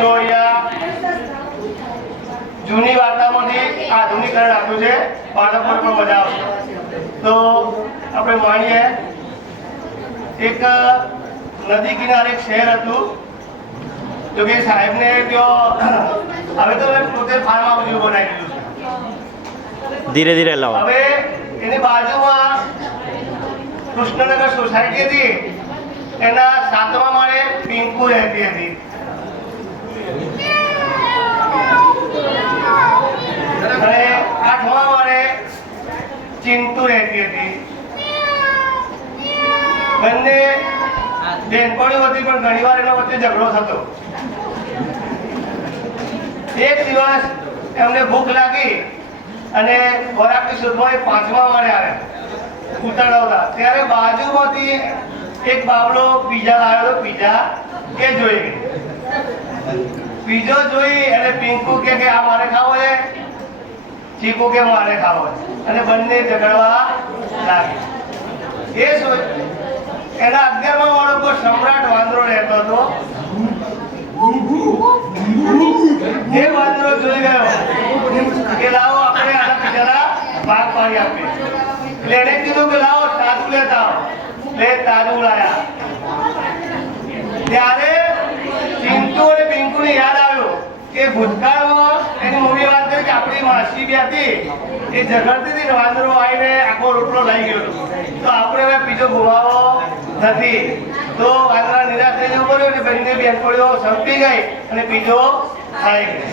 તો અહીંયા જૂની વાર્તામાંથી આધુનિકરણ આપ્યું છે, બાળકો પણ મજા આવશે. તો આપણે માણીએ એક નદી કિનારે એક શહેર હતું. જો કે સાહેબને ત્યાં હવે તો પોતે ફાર્મ હાઉસ જેવું બનાવી દીધું છે. ધીરે ધીરે લાવો. હવે એની બાજુમાં કૃષ્ણનગર સોસાયટી હતી. એના 7મા માળે પિંકુ રહેતી હતી. અને 8મા માળે ચિંતુ રહેતી હતી. બંને બેનપણીઓ હતી, પણ ઘણી વાર એના વચ્ચે ઝઘડો થતો. એક દિવસ એમને ભૂખ લાગી અને ખોરાકની શોધમાં 5મા માળે આવ્યા ઉતરવતા. ત્યારે બાજુમાંથી એક બાવળો પીઝા લાવ્યો. પીઝા કે જોઈ પીઝો જોઈ અને પિંકુ કે આ મારે ખાવો છે, ચીકુ કે મારે ખાવો છે, અને બંને ઝઘડવા લાગે. એ એના 11મા માળ ઉપર સમ્રાટ વાંદરો રહેતો હતો. એ વાંદરો જોઈ ગયો કે લાવો આપણે આના પીઝાના ભાગ પાડી આપીએ. એટલે એને કીધું કે લાવો તાજુ લેતા આવો. એટલે તાજુ લાયા. ત્યારે ચિંતુ અને પિંકુને યાદ આવ્યું કે ભૂતકાળમાં એની મમ્મી વાત કરી કે આપણી માસી બી હતી, એ ઝઘડતી હતી, વાંદરો આવીને આખો રોટલો લઈ ગયો. તો આપણે હવે પીઝો ગુમાવો નથી. તો વાંદરા નિરાશ થઈ જવું પડ્યું અને બંને બેનપણીઓ સંપી ગઈ અને પીઝો ખાઈ ગઈ.